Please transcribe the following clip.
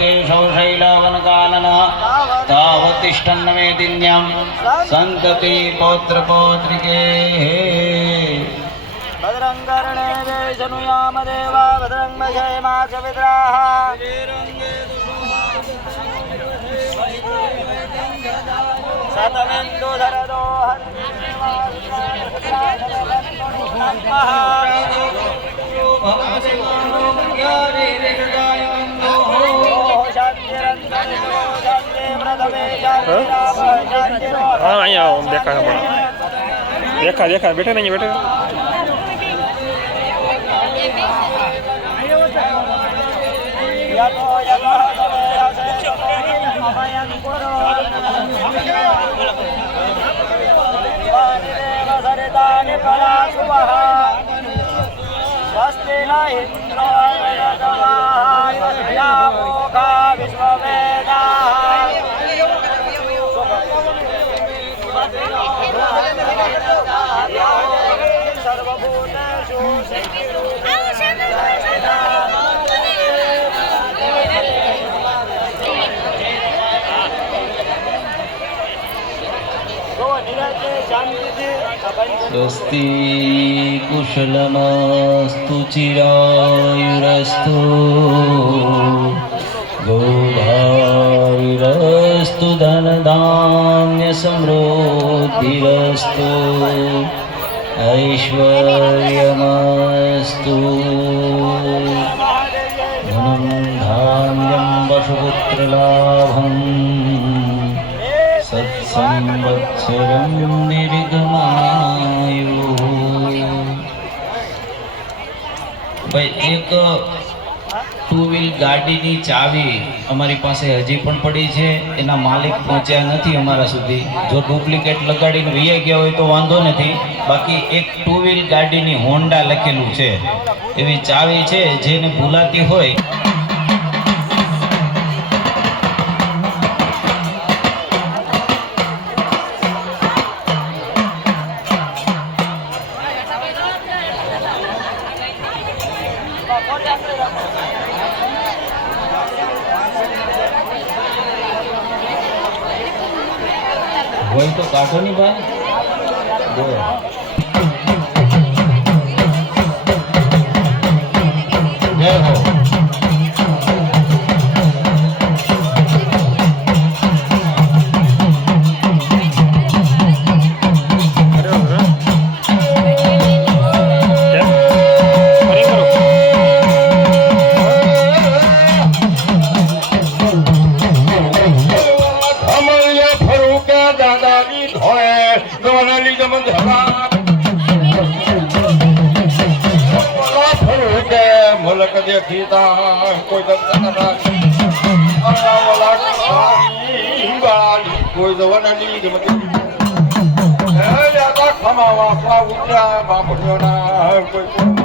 केशव शैलवनकाननः तावत्तिष्ठन् मेदिन्यां सन्तति पौत्रपौत्रिके भद्रं कर्णेभिः शृणुयाम देवा भद्रं पश्येमाक्षभिद्राः शतमिन्दुधरदो हाँ અહીંયા देखा है बड़ा देखा देखा बैठे नहीं बैठे स्वस्ति न इन्द्रो विश्ववेदाः सर्वभूतेषु स्वस्ति कुशलमस्तु चिरायुरस्तु गोधायुरस्तु धनधान्यसमृद्धिरस्तु ऐश्वर्यमस्तु धनं धान्यं वशुपुत्रलाभम् सत्संवत्सरं निर्गमायु भाई एक टू व्हील गाડીની ચાવી અમારી પાસે હજી પણ પડી છે એના માલિક પહોંચ્યા નથી અમારા સુધી જો ડુપ્લિકેટ લગાડીને વૈયા ગયા હોય તો વાંધો નથી બાકી એક ટુ વ્હીલ ગાડીની હોન્ડા લખેલું છે એવી ચાવી છે જેને ભૂલાતી હોય હોય તો કાઢો ની ભાઈ જય હો मुलक देखीता कोई कोई दवनी खमावा कोई